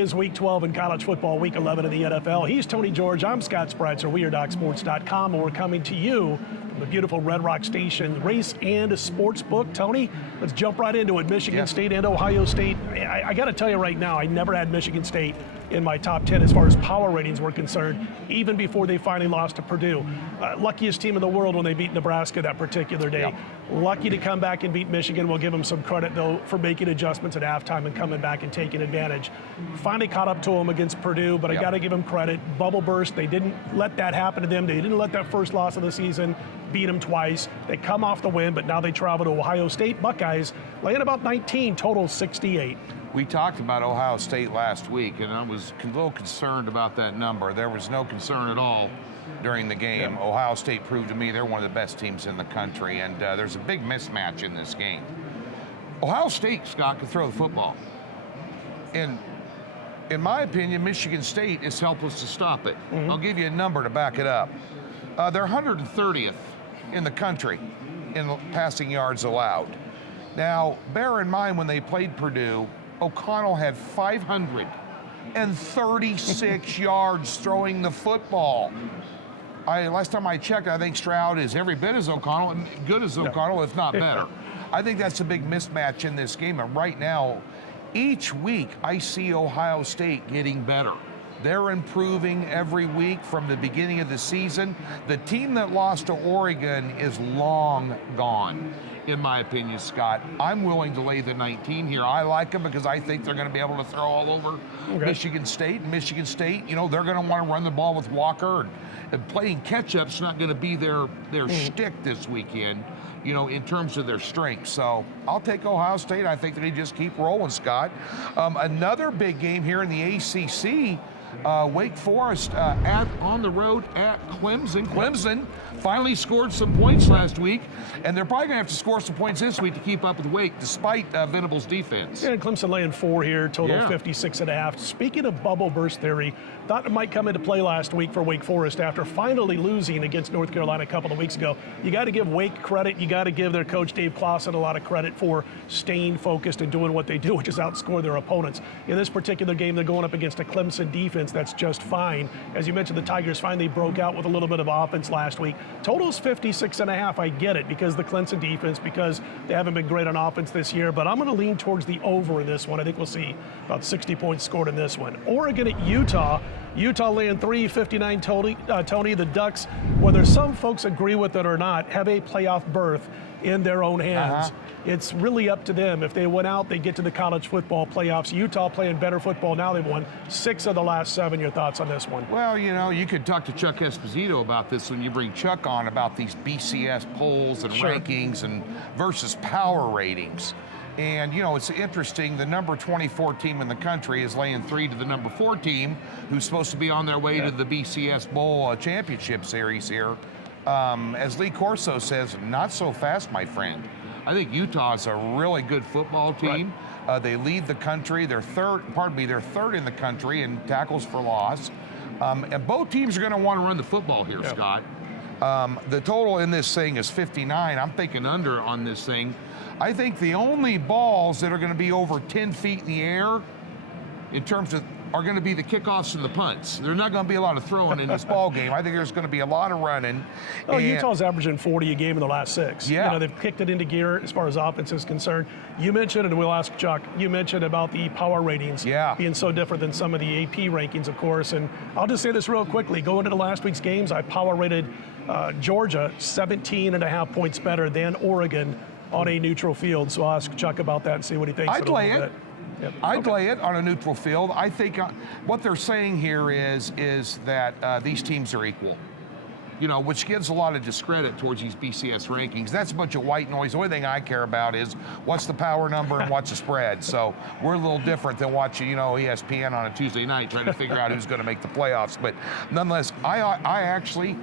is Week 12 in college football, Week 11 in the NFL. He's Tony George. I'm Scott Spritzer. We are DocSports.com, and we're coming to you from the beautiful Red Rock Station Race and Sports Book. Tony, let's jump right into it. Michigan State and Ohio State. I got to tell you right now, I never had Michigan State in my top 10 as far as power ratings were concerned, even before they finally lost to Purdue. Luckiest team in the world when they beat Nebraska that particular day. Yep. Lucky to come back and beat Michigan. We'll give them some credit, though, for making adjustments at halftime and coming back and taking advantage. Finally caught up to them against Purdue, but I got to give them credit. Bubble burst. They didn't let that happen to them. They didn't let that first loss of the season beat them twice. They come off the win, but now they travel to Ohio State. Buckeyes laying about 19, total 68. We talked about Ohio State last week, and I was a little concerned about that number. There was no concern at all during the game. Yeah. Ohio State proved to me they're one of the best teams in the country, and there's a big mismatch in this game. Ohio State, Scott, can throw the football. And in my opinion, Michigan State is helpless to stop it. I'll give you a number to back it up. They're 130th in the country in passing yards allowed. Now, bear in mind when they played Purdue, O'Connell had 536 yards throwing the football. Last time I checked, I think Stroud is every bit as O'Connell, good as O'Connell, if not better. I think that's a big mismatch in this game. And right now, each week, I see Ohio State getting better. They're improving every week from the beginning of the season. The team that lost to Oregon is long gone, in my opinion, Scott. I'm willing to lay the 19 here. I like them because I think they're going to be able to throw all over Michigan State. Michigan State, you know, they're going to want to run the ball with Walker, and playing catch-up's not going to be their shtick this weekend, you know, in terms of their strength. So I'll take Ohio State. I think they just keep rolling, Scott. Another big game here in the ACC. Wake Forest on the road at Clemson. Clemson finally scored some points last week, and they're probably going to have to score some points this week to keep up with Wake, despite Venable's defense. Yeah, Clemson laying 4 here, total 56.5. Speaking of bubble burst theory, thought it might come into play last week for Wake Forest after finally losing against North Carolina a couple of weeks ago. You got to give Wake credit. You got to give their coach Dave Clawson a lot of credit for staying focused and doing what they do, which is outscore their opponents. In this particular game, they're going up against a Clemson defense that's just fine. As you mentioned, the Tigers finally broke out with a little bit of offense last week. Total's 56.5. I get it because the Clemson defense, because they haven't been great on offense this year, but I'm going to lean towards the over in this one. I think we'll see about 60 points scored in this one. Oregon at Utah. Utah laying 359 Tony. The Ducks, whether some folks agree with it or not, have a playoff berth in their own hands. It's really up to them. If they went out, they get to the college football playoffs. Utah playing better football now. They've won 6 of the last 7. Your thoughts on this one? Well, you know, you could talk to Chuck Esposito about this when you bring Chuck on about these BCS polls and rankings and versus power ratings. And, you know, it's interesting, the number 24 team in the country is laying 3 to the number 4 team, who's supposed to be on their way to the BCS Bowl Championship Series here. As Lee Corso says, not so fast, my friend. I think Utah is a really good football team. They lead the country. They're third in the country in tackles for loss. And both teams are going to want to run the football here, Scott. The total in this thing is 59. I'm thinking under on this thing. I think the only balls that are going to be over 10 feet in the air in terms of are going to be the kickoffs and the punts. There's not going to be a lot of throwing in this ball game. I think there's going to be a lot of running. Oh, Utah's averaging 40 a game in the last 6. Yeah. You know, they've kicked it into gear as far as offense is concerned. You mentioned, and we'll ask Chuck, you mentioned about the power ratings being so different than some of the AP rankings, of course. And I'll just say this real quickly. Going into last week's games, I power rated Georgia 17.5 points better than Oregon on a neutral field. So I'll ask Chuck about that and see what he thinks. I'd play it. Yep. I'd play it on a neutral field. I think what they're saying here is that these teams are equal, you know, which gives a lot of discredit towards these BCS rankings. That's a bunch of white noise. The only thing I care about is what's the power number and what's the spread. So we're a little different than watching, you know, ESPN on a Tuesday night trying to figure out who's going to make the playoffs. But nonetheless, I actually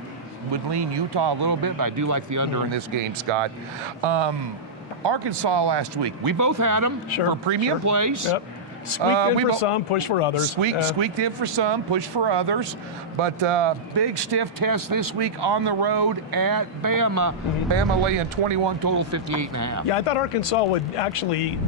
would lean Utah a little bit, but I do like the under in this game, Scott. Arkansas last week. We both had them for premium plays. Yep. Squeaked in for some, pushed for others. Squeaked in for some, pushed for others. But big stiff test this week on the road at Bama. Bama laying 21, total 58.5. Yeah, I thought Arkansas would actually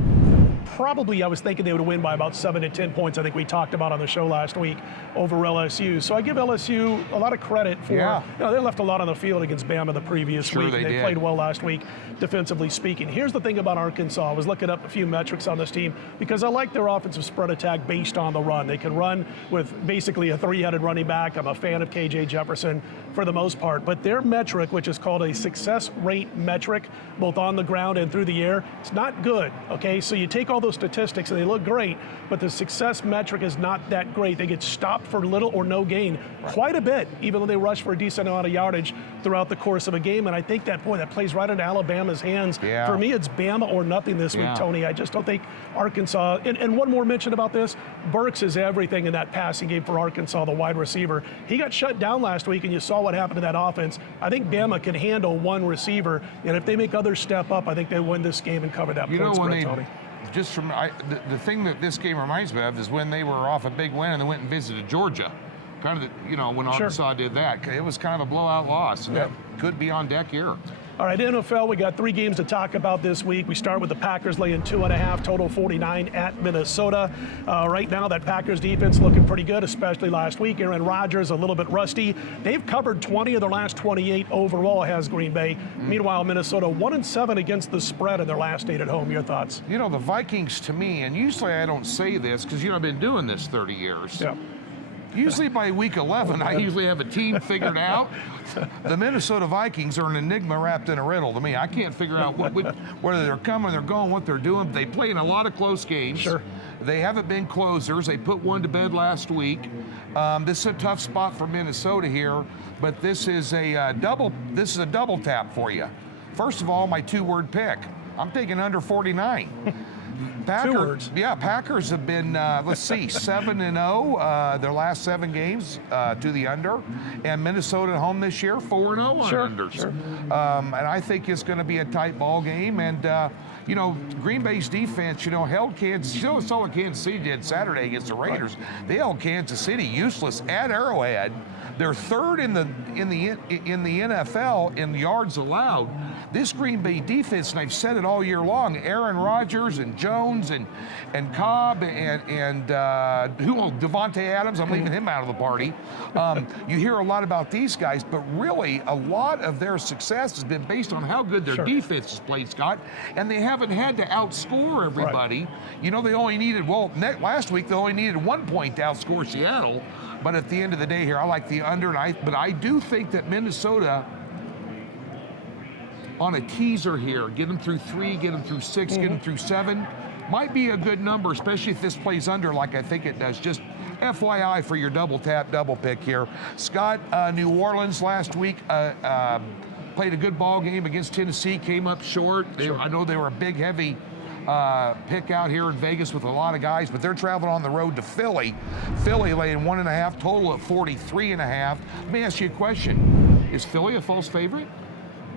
probably, I was thinking they would win by about 7 to 10 points. I think we talked about on the show last week over LSU. So I give LSU a lot of credit for, they left a lot on the field against Bama the previous week. They played well last week, defensively speaking. Here's the thing about Arkansas. I was looking up a few metrics on this team because I like their offensive spread attack based on the run. They can run with basically a three-headed running back. I'm a fan of KJ Jefferson for the most part, but their metric, which is called a success rate metric, both on the ground and through the air, it's not good, okay? So you take all those statistics and they look great, but the success metric is not that great. They get stopped for little or no gain quite a bit, even though they rush for a decent amount of yardage throughout the course of a game, and I think that plays right into Alabama's hands. For me, it's Bama or nothing this week, Tony. I just don't think Arkansas, and one more mention about this, Burks is everything in that passing game for Arkansas, the wide receiver. He got shut down last week, and you saw what happened to that offense. I think Bama can handle one receiver, and if they make others step up, I think they win this game and cover that point spread, Tony. Just from the thing that this game reminds me of is when they were off a big win and they went and visited Georgia. Kind of, when Arkansas did that. It was kind of a blowout loss. And that could be on deck here. All right, NFL, we got 3 games to talk about this week. We start with the Packers laying 2.5, total 49 at Minnesota. Right now, that Packers defense looking pretty good, especially last week. Aaron Rodgers a little bit rusty. They've covered 20 of their last 28 overall, has Green Bay. Meanwhile, Minnesota 1-7 against the spread in their last 8 at home. Your thoughts? The Vikings, to me, and usually I don't say this because, I've been doing this 30 years. Yeah. Usually by week 11, I usually have a team figured out. The Minnesota Vikings are an enigma wrapped in a riddle to me. I can't figure out whether they're coming, they're going, what they're doing. They play in a lot of close games. They haven't been closers. They put one to bed last week. This is a tough spot for Minnesota here, but this is a double tap for you. First of all, my 2-word pick. I'm taking under 49. Packers have been, 7-0 their last 7 games to the under, and Minnesota at home this year 4-0 on unders. And I think it's going to be a tight ball game. And Green Bay's defense, held Kansas. You saw what Kansas City did Saturday against the Raiders. They held Kansas City useless at Arrowhead. They're third in the NFL in yards allowed. This Green Bay defense, and I've said it all year long, Aaron Rodgers and Jones and Cobb and Devontae Adams, I'm leaving him out of the party. You hear a lot about these guys, but really a lot of their success has been based on how good their defense has played, Scott, and they haven't had to outscore everybody. They only needed, last week they only needed 1 point to outscore Seattle. But at the end of the day here, I like the under, but I do think that Minnesota, on a teaser here, get them through 3, get them through 6, get them through 7, might be a good number, especially if this plays under like I think it does. Just FYI for your double pick here. Scott, New Orleans last week played a good ball game against Tennessee, came up short. I know they were a big, heavy pick out here in Vegas with a lot of guys, but they're traveling on the road to Philly. Philly laying 1.5, total of 43.5. Let me ask you a question. Is Philly a false favorite?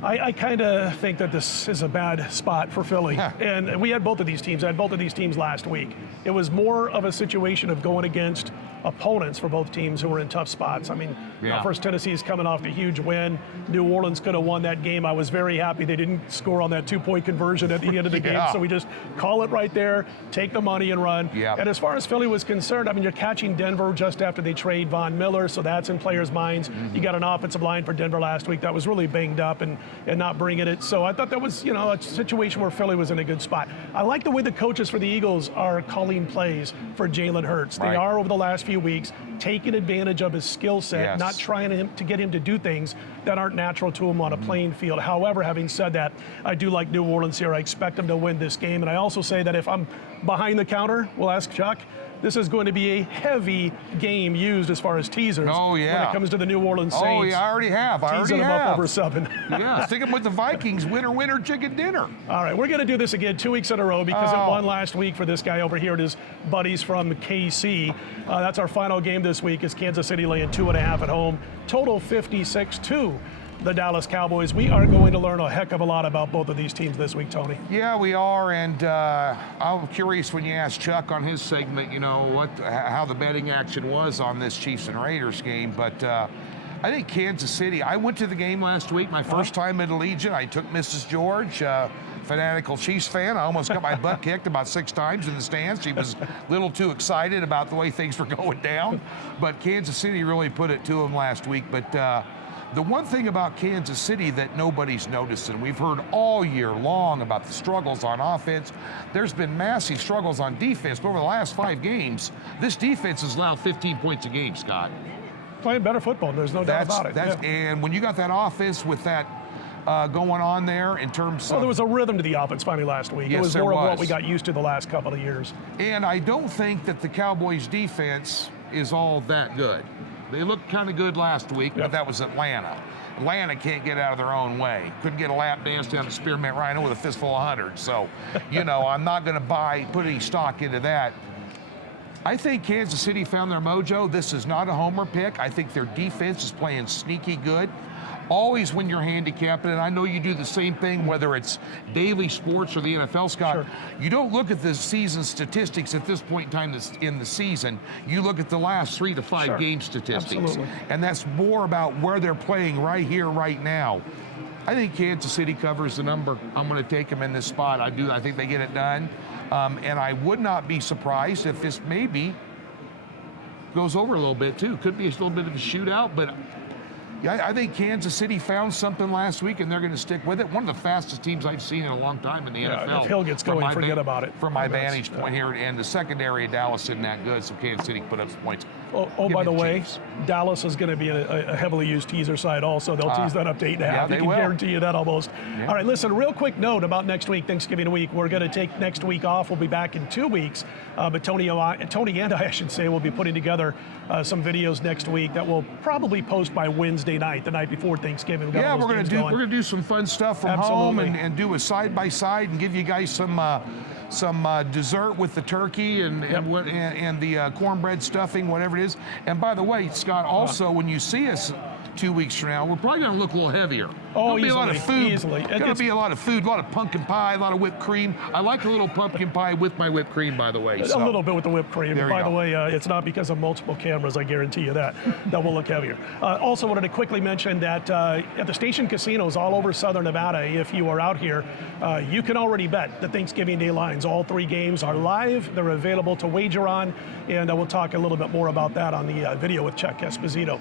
I kind of think that this is a bad spot for Philly. And we had both of these teams. I had both of these teams last week. It was more of a situation of going against opponents for both teams who were in tough spots. I mean, first Tennessee's coming off a huge win. New Orleans could have won that game. I was very happy they didn't score on that 2-point conversion at the end of the game. So we just call it right there, take the money and run. And as far as Philly was concerned, I mean, you're catching Denver just after they trade Von Miller, so that's in players' minds. You got an offensive line for Denver last week that was really banged up and not bringing it. So I thought that was, a situation where Philly was in a good spot. I like the way the coaches for the Eagles are calling plays for Jalen Hurts. They are over the last few weeks taking advantage of his skill set, not trying to get him to do things that aren't natural to him on a playing field. However, having said that, I do like New Orleans here. I expect them to win this game. And I also say that if I'm behind the counter, we'll ask Chuck, this is going to be a heavy game used as far as teasers when it comes to the New Orleans Saints. Oh, yeah, I already have. Teasing them up over 7. Stick them with the Vikings, winner, chicken dinner. All right, we're going to do this again 2 weeks in a row because it won last week for this guy over here and his buddies from KC. That's our final game this week is Kansas City laying 2.5 at home. Total 56-2. The Dallas Cowboys. We are going to learn a heck of a lot about both of these teams this week, Tony. Yeah, we are, and I'm curious when you asked Chuck on his segment, how the betting action was on this Chiefs and Raiders game, but I think Kansas City, I went to the game last week, my first time at Allegiant. I took Mrs. George, fanatical Chiefs fan. I almost got my butt kicked about 6 times in the stands. She was a little too excited about the way things were going down. But Kansas City really put it to them last week. But the one thing about Kansas City that nobody's noticed, and we've heard all year long about the struggles on offense, there's been massive struggles on defense. But over the last 5 games, this defense has allowed 15 points a game, Scott. Playing better football, there's no doubt about it. And when you got that offense with that going on there in terms of... Well, there was a rhythm to the offense finally last week. Yes, it was more of what we got used to the last couple of years. And I don't think that the Cowboys' defense is all that good. They looked kind of good last week, but that was Atlanta. Atlanta can't get out of their own way. Couldn't get a lap dance down to Spearmint Rhino with a fistful of hundreds. So, you know, I'm not going to put any stock into that. I think Kansas City found their mojo. This is not a homer pick. I think their defense is playing sneaky good. Always when you're handicapping, and I know you do the same thing, whether it's daily sports or the NFL, Scott, you don't look at the season statistics at this point in time in the season. You look at the last 3 to 5 game statistics. Absolutely. And that's more about where they're playing right here, right now. I think Kansas City covers the number. I'm going to take them in this spot. I do. I think they get it done. And I would not be surprised if this maybe goes over a little bit, too. Could be a little bit of a shootout, but yeah, I think Kansas City found something last week, and they're going to stick with it. One of the fastest teams I've seen in a long time in the NFL. If Hill gets going, forget about it. From my vantage point here, and the secondary of Dallas isn't that good, so Kansas City put up some points. Oh, by the way, Dallas is going to be a heavily used teaser side also. They'll tease that up to 8.5. Yeah, they can will. guarantee you that almost. Yeah. All right, listen, real quick note about next week, Thanksgiving week. We're going to take next week off. We'll be back in 2 weeks. But Tony and I should say, will be putting together some videos next week that we'll probably post by Wednesday night, the night before Thanksgiving. Yeah, we're going to do some fun stuff from home and do a side-by-side and give you guys some dessert with the turkey and the cornbread stuffing, whatever it is. And by the way, Scott, also when you see us 2 weeks from now, we're probably going to look a little heavier. Oh, There'll be a lot of food. Easily. Going to be a lot of food, a lot of pumpkin pie, a lot of whipped cream. I like a little pumpkin pie with my whipped cream, by the way. A little bit with the whipped cream. By the way, it's not because of multiple cameras, I guarantee you that will look heavier. Also wanted to quickly mention that at the station casinos all over Southern Nevada, if you are out here, you can already bet the Thanksgiving Day lines. All 3 games are live. They're available to wager on, and we'll talk a little bit more about that on the video with Chuck Esposito.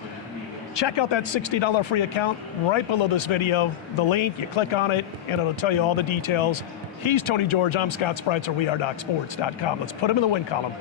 Check out that $60 free account right below this video. The link, you click on it, and it'll tell you all the details. He's Tony George. I'm Scott Spreitzer. We are DocSports.com. Let's put him in the win column.